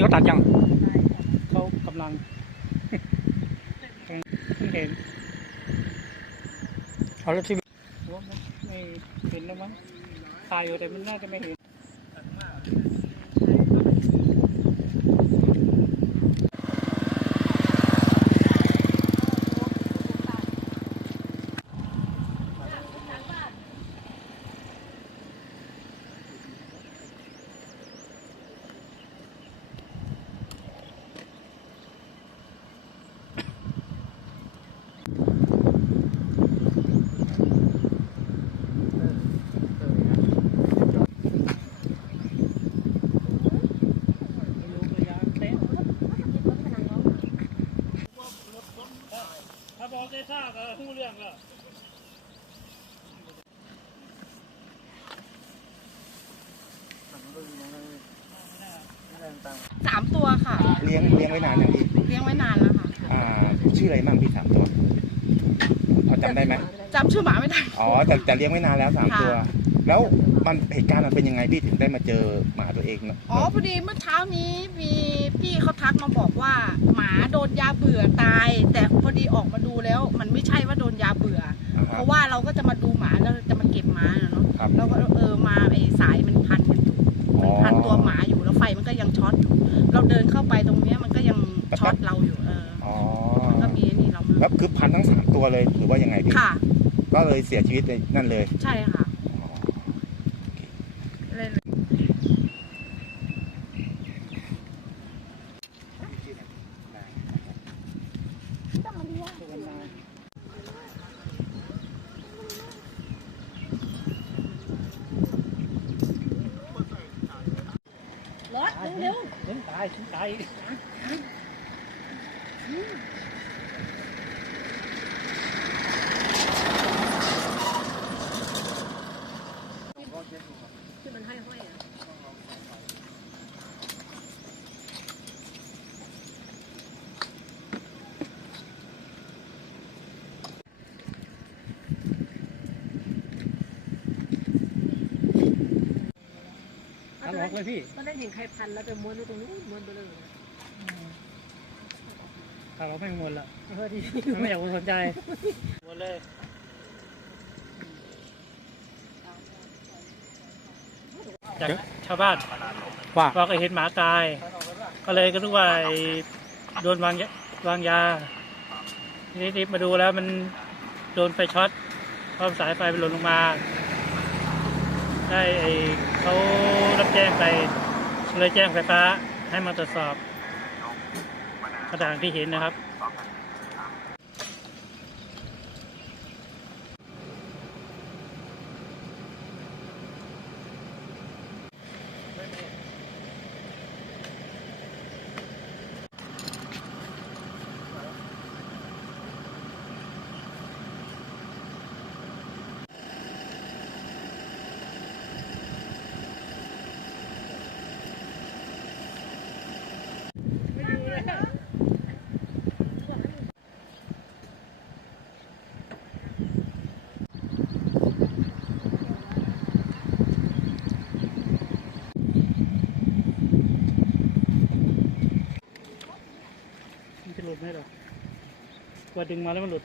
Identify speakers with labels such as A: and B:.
A: นี้เขาตัดยัง
B: ได้ค่ะ
A: เขากำลังเพิ่งเห็นเอาแล้วทีวีโอ้ไม่เห็นแล้วมั้งถ่ายอยู่แต่มันน่าจะไม่เห็น ได้ทราบก็รู้เรื่องแล้ว
B: สามตัวค่ะ
C: เลี้ยงเลี้ยงไว้นานอย่างพี่
B: เลี้ยงไว้นานแล้วค่ะ
C: อ่า ชื่ออะไรบ้างพี่สามตัวพอจำได้ไหม
B: จำชื่อหมาไม่ได้
C: อ๋อแต่แต่เลี้ยงไว้นานแล้วสาม
B: ค่ะ
C: ตัว แล้วมันเหตุการณ์มันเป็นยังไงพี่ถึงได้มาเจอหมาตัวเองเนอะ
B: อ๋อพอดีเมื่อเช้านี้มีพี่เขาทักมาบอกว่า หมาโดนยาเบื่อ ตายแต่พอดีออกมาดูแล้ว มันไม่ใช่ว่าโดนยาเบื่อ
C: อ่า
B: เพ
C: ฮะ
B: ราะว่าเราก็จะมาดูหมาแล้วจะมาเก็บหมาน่ะเนาะ
C: ครับ
B: แล้วก็เออมาไอ้สายมันพันกันอยู่
C: อ๋อ
B: พันตัวหมาอยู่แล้วไฟมันก็ยังช็อตอยู่เราเดินเข้าไปตรงเนี้ยมันก็ยังช็อตเราอยู่เออ
C: อ๋อ
B: มันก็มีไอ้นี่เรามา
C: แล้วคือพันทั้งสามตัวเลยหรือว่ายังไงพี่
B: ค่ะ
C: ก็เลยเสียชีวิตในนั่นเลย
B: ใช่ค่ะ
C: อ๋อ
B: เลย รถเร็ว
A: ถึงตายถึงตาย
B: ๆที่มันห้อยๆอะ
A: อันออกเลยพี่
B: ตอนแรกเห็นใครพันแล้วไปม้วนไว้ตรงนู้นม้วนไปเลย
A: ถ้าเราไม่งวนละ
B: เออดี
A: ไม่อยากสนใจหมดเลยจากชาวบ้าน
C: ว่า
A: ว่าก็เห็นหมาตาย ก็เลยก็รู้ว่าไอ้โดนวางยาวางยาทีนี้รีบมาดูแล้วมันโดนไฟช็อตเพราะสายไฟมันหล่นลงมา ได้ไอ้เขารับแจ้งไปเลยแจ้งไฟฟ้าให้มาตรวจสอบกระดางที่เห็นนะครับ หลุดไหมหรอกลัวดึงมาแล้วมันหลุด